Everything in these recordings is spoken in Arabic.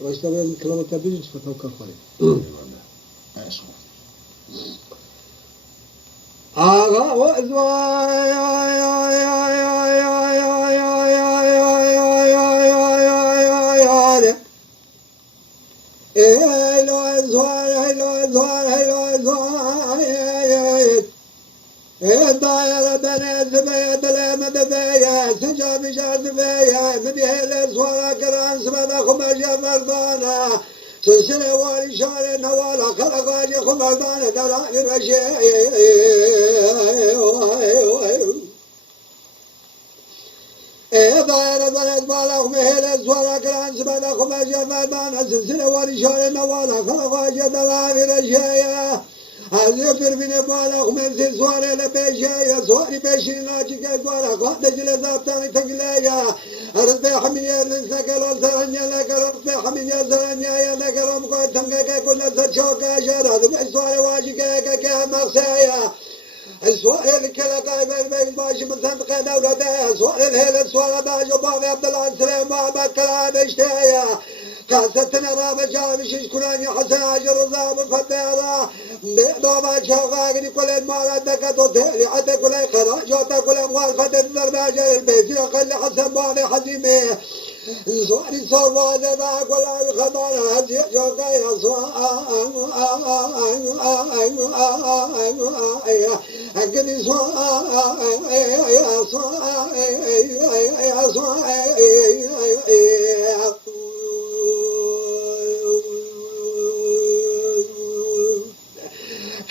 واشتغل كلام التبريد فتوكل عليه. آغا داير بني زبيد لما دبيا سجا بشار دبيا مديه لسوارا كران سبدا خمجا مردانا سلسلة واري شاري نوالا خلقاجي خمردانا دلائر وشيء داير بني زبالا خميه لسوارا كران سبدا خمجا مردانا سلسلة واري شاري نوالا خلقاجي دلائر وشيء هذا من بالغ من سواري لبيشيا سواري بيشي ناجي كدوارا قاد جل ذابتاني تقليا أرد حمية لسكال سرنيا لك رب حمية سرنيا يا لك رب قد تنقى كل سرشوكا شراد بسواري واجي كا مغسايا السؤال الكلا قايم البيت ماشي من صندق دولته سؤال الهيل سؤال باجو بابي عبد الله السلام بابا كلام اشتايا كاستنا رابع شامش كلاني حسن عجر الضام الفتاة بابا شاغاقني كل المال دكتو تهلي حتى كل خراج وتا كل اموال فتاة الدرباجة البيت يقل حسن بابي حزيمي سؤالي صواب ذا كل الخبر هزي شوقي أكني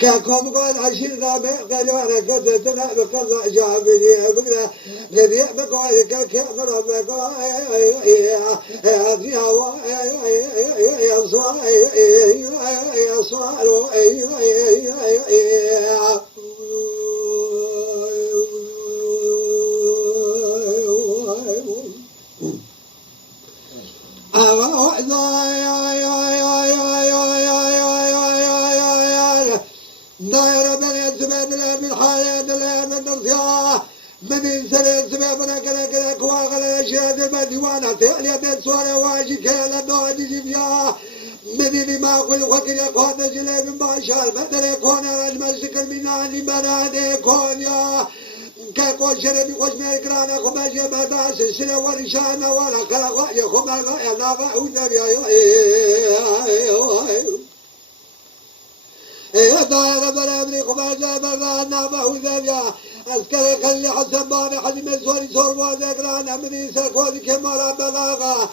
كم قال عشيرنا بقلوانا كذتنا بقضاء جابني بقنا قدي بقاي كامرا بقاي هذه هوا يا صاروا داير بني زبيد لا من حالة لا من نصيحة من سنة زبيبنا كلا كواغلا شهد المديوانا تألي بيت سورة واجي كلا دواجي جبيا مديني ما أقول وكل يقود جليب ما شاء بدل يكون رجم سكر من عني بنادي يكون يا كقول شربي خوش ميكرانا خماجي بداس سنة ورشانا ولا كلا غاية خمال غاية نافع ونبيا داير برامري خماجة برنا بهذا أذكر خلي حسن باني حزم سوري سور وذكران أمري سركوذي كمارا بلاغا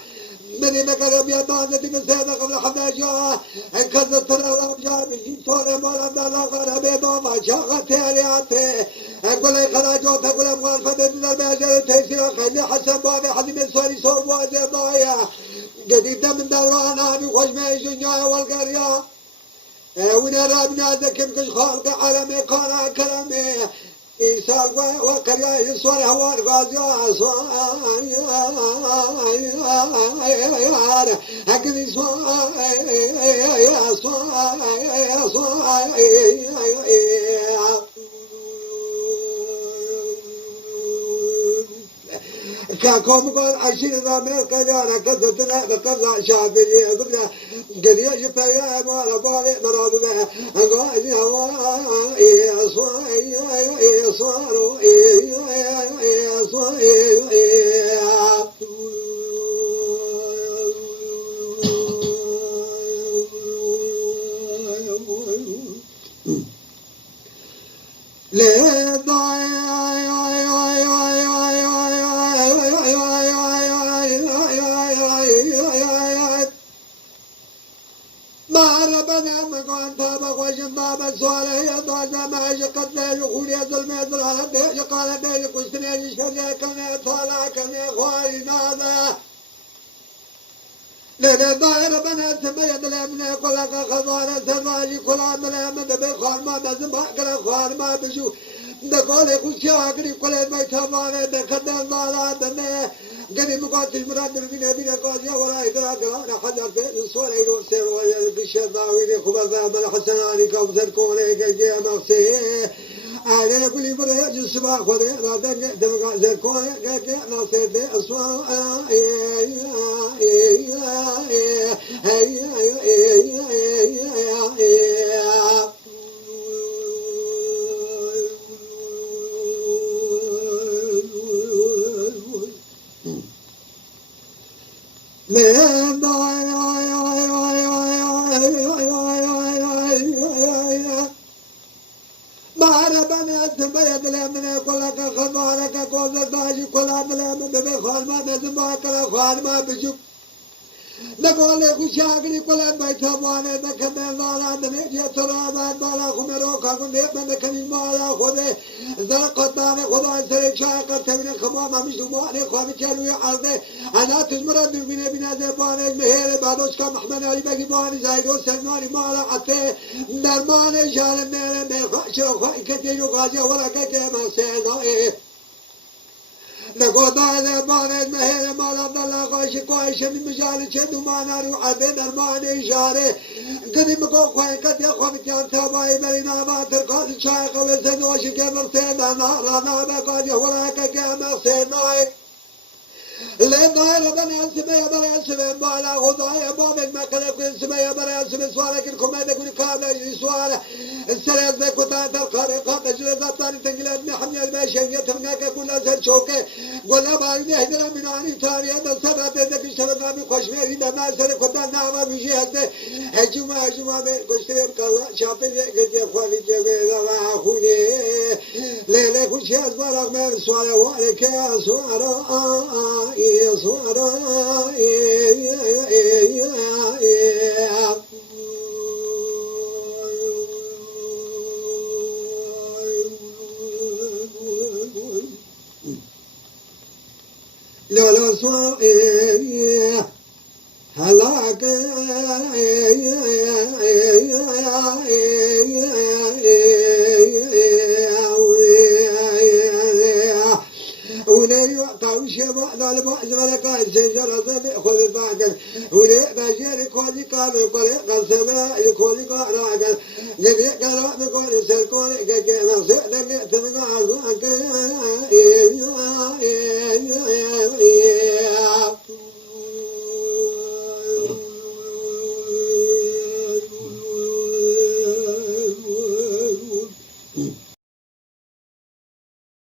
مني مكرم يدان دي مسيدة قبل حماجة انكذت ترى جامي سوري مارا بلاغا ربي ماما شاقة تيرياتي أقول لي خراجو تقول أموال فدد الماجر تيسير خلي حسن باني حزم سوري سور وذكران قديد من دروانا بخوش ميجنيا والقرية ونرى بنادكم كش خالق عالمي قانا كلامي إيسال وكريا يسوار هوار غازيا سوار هكذا سوار كاكم قال عشيرنا من كجانا كذتنا بقضاء شافعي بقنا قديش فيا ما بالي مراد به قال يا صاروا قال بينك وسنين شريك كان طالع كان خوالي نادا لنا داير بنات بيد لمن كل خضار سراجي كل عمل من بخار ما بزما كل خوار ما بشو دقول كل شيء أقري كل ما يتابعنا دكتور دارا دنا قري مقاتل مراد من هذه القاضية ولا إدراك لا حجر في الصور يروح سير ويا الشذاوي خبر ذا حسن علي كوزر كوني كجيا مغسي أنا كل مرة جسمه خذ هذا دمك زر كوني كجيا مغسي أسوأ نقول كشاكري كل بيت وانا نكمل مالا نمشي ترى مالا خمرو كانوا نبنا نكمل مالا خده زرقت مالا خدا سر شاكر تبين خمام مش مالا خام كانوا يعرضه أنا تزمر بين بين زبان المهير بعدوش كم محمد علي بجيبان زايدو سلمان مالا عته درمان جال مالا مخشر خاي كتير وغازي ولا كم سيدا نقطع زبان المهير مال عبد الله قاش قايش من مجال شدو ما نارو عبد درمان إشارة قديم کو خوای کدی خواب کیان تبای برینا ما ترکات چای قبل سنوش که مرسه دانا رانا بکاج هورا که مرسه نای لنای لبن اسمه بر اسمه بالا خدای باب مکل کو اسمه بر اسمه سوال کن کمه دکون کابل سوال سرز کتا در خارق تجربه زبطانی تنگلت محمی البشر یتمنا که کلا سر چوکه گلا باید هدر منانی تاریه دستات دکی شبکامی خوشمری دما سر کتا نام بیشی هسته هجوما به گشتیم کلا شاپل گدی خواهی که دوا خونی لیله خوشی از بالا من سوال واره که سوارا لولا سوائي هلاك ونيو كاوشي بعد البعض ولا الشجرة خذ الباقل وني بجير كولي كامل كولي قصبا يكولي قراقل نبي قراء بكولي سلكولي كي نصيح لك تنقى عزوك